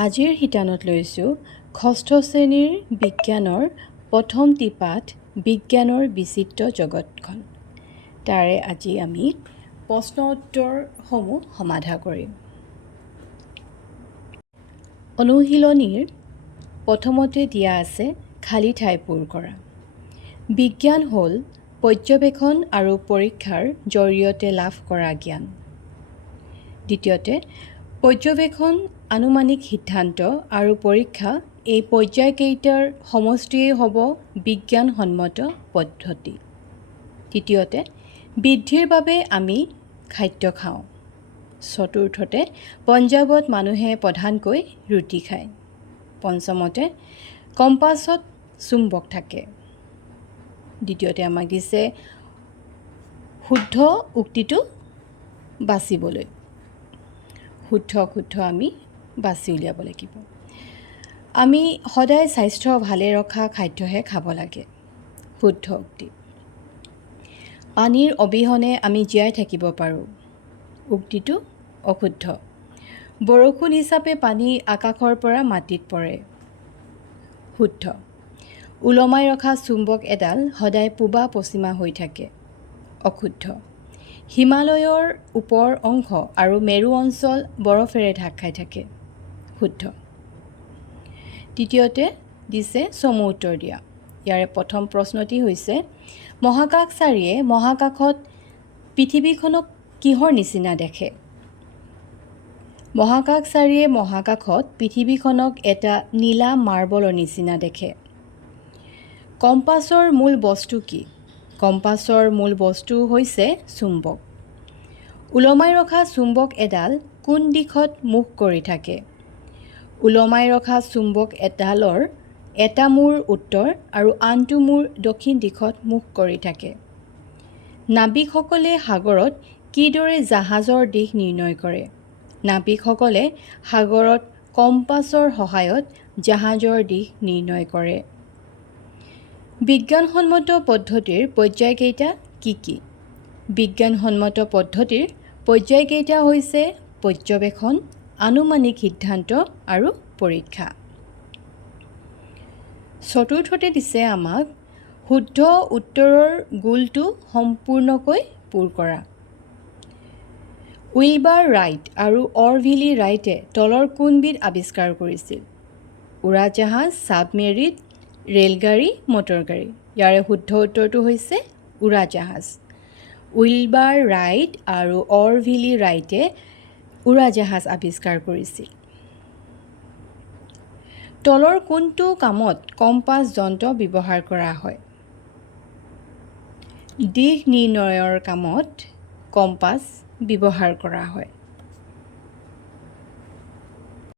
আজিৰ শিতানত লৈছোঁ ষষ্ঠ শ্ৰেণীৰ বিজ্ঞানৰ প্ৰথম টিপাঠ বিজ্ঞানৰ বিচিত্ৰ জগতখন। তাৰে আজি আমি প্ৰশ্ন উত্তৰসমূহ সমাধা কৰিম। অনুশীলনীৰ প্ৰথমতে দিয়া আছে খালী ঠাই পূৰ কৰা। বিজ্ঞান হ'ল পৰ্যবেক্ষণ আৰু পৰীক্ষাৰ জৰিয়তে লাভ কৰা জ্ঞান। দ্বিতীয়তে পৰ্যবেক্ষণ, আনুমানিক সিদ্ধান্ত আৰু পৰীক্ষা এই পৰ্যায়কেইটাৰ সমষ্টিয়েই হ'ব বিজ্ঞানসন্মত পদ্ধতি। তৃতীয়তে বৃদ্ধিৰ বাবে আমি খাদ্য খাওঁ। চতুৰ্থতে পঞ্জাৱত মানুহে প্ৰধানকৈ ৰুটি খায়। পঞ্চমতে কম্পাছত চুম্বক থাকে। দ্বিতীয়তে আমাক দিছে শুদ্ধ উক্তিটো বাচিবলৈ। শুদ্ধ আমি বাছি উলিয়াব লাগিব। আমি সদায় স্বাস্থ্য ভালে ৰখা খাদ্যহে খাব লাগে। শুদ্ধ উক্তি। পানীৰ অবিহনে আমি জীয়াই থাকিব পাৰোঁ। উক্তিটো অশুদ্ধ। বৰষুণ হিচাপে পানী আকাশৰ পৰা মাটিত পৰে। শুদ্ধ। ওলমাই ৰখা চুম্বক এডাল সদায় পূবা পশ্চিমা হৈ থাকে। অশুদ্ধ। হিমালয়ৰ ওপৰ অংশ আৰু মেৰু অঞ্চল বৰফেৰে ঢাক খাই থাকে। শুদ্ধ। তৃতীয়তে দিছে চমু উত্তৰ দিয়া। ইয়াৰে প্ৰথম প্ৰশ্নটি হৈছে মহাকাশচাৰীয়ে মহাকাশত পৃথিৱীখনক কিহৰ নিচিনা দেখে? মহাকাশচাৰীয়ে মহাকাশত পৃথিৱীখনক এটা নীলা মাৰ্বলৰ নিচিনা দেখে। কম্পাছৰ মূল বস্তু কি? কম্পাছৰ মূল বস্তু হৈছে চুম্বক। ওলমাই ৰখা চুম্বক এডাল কোন দিশত মুখ কৰি থাকে? ওলমাই ৰখা চুম্বক এডালৰ এটা মূৰ উত্তৰ আৰু আনটো মূৰ দক্ষিণ দিশত মুখ কৰি থাকে। নাবিকসকলে সাগৰত কিদৰে জাহাজৰ দিশ নিৰ্ণয় কৰে? নাবিকসকলে সাগৰত কম্পাছৰ সহায়ত জাহাজৰ দিশ নিৰ্ণয় কৰে। বিজ্ঞানসন্মত পদ্ধতিৰ পৰ্যায়কেইটা কি কি? বিজ্ঞানসন্মত পদ্ধতিৰ পৰ্যায়কেইটা হৈছে পৰ্যবেক্ষণ, আনুমানিক সিদ্ধান্ত আৰু পৰীক্ষা। চতুৰ্থতে দিছে আমাক শুদ্ধ উত্তৰৰ গোলটো সম্পূৰ্ণকৈ পূৰ কৰা। উইলবাৰ ৰাইট আৰু অৰভিলি ৰাইটে তলৰ কোনবিধ আৱিষ্কাৰ কৰিছিল? উৰাজাহাজ, ছাবমেৰিন, ৰেলগাড়ী, মটৰগাড়ী। ইয়াৰে শুদ্ধ উত্তৰটো হৈছে উৰাজাহাজ। উইলবাৰ ৰাইট আৰু অৰভিলি ৰাইটে উৰাজাহাজ আৱিষ্কাৰ কৰিছিল। তলৰ কোনটো কামত কম্পাছ যন্ত্ৰ ব্যৱহাৰ কৰা হয়? দিশ নিৰ্ণয়ৰ কামত কম্পাছ ব্যৱহাৰ কৰা হয়।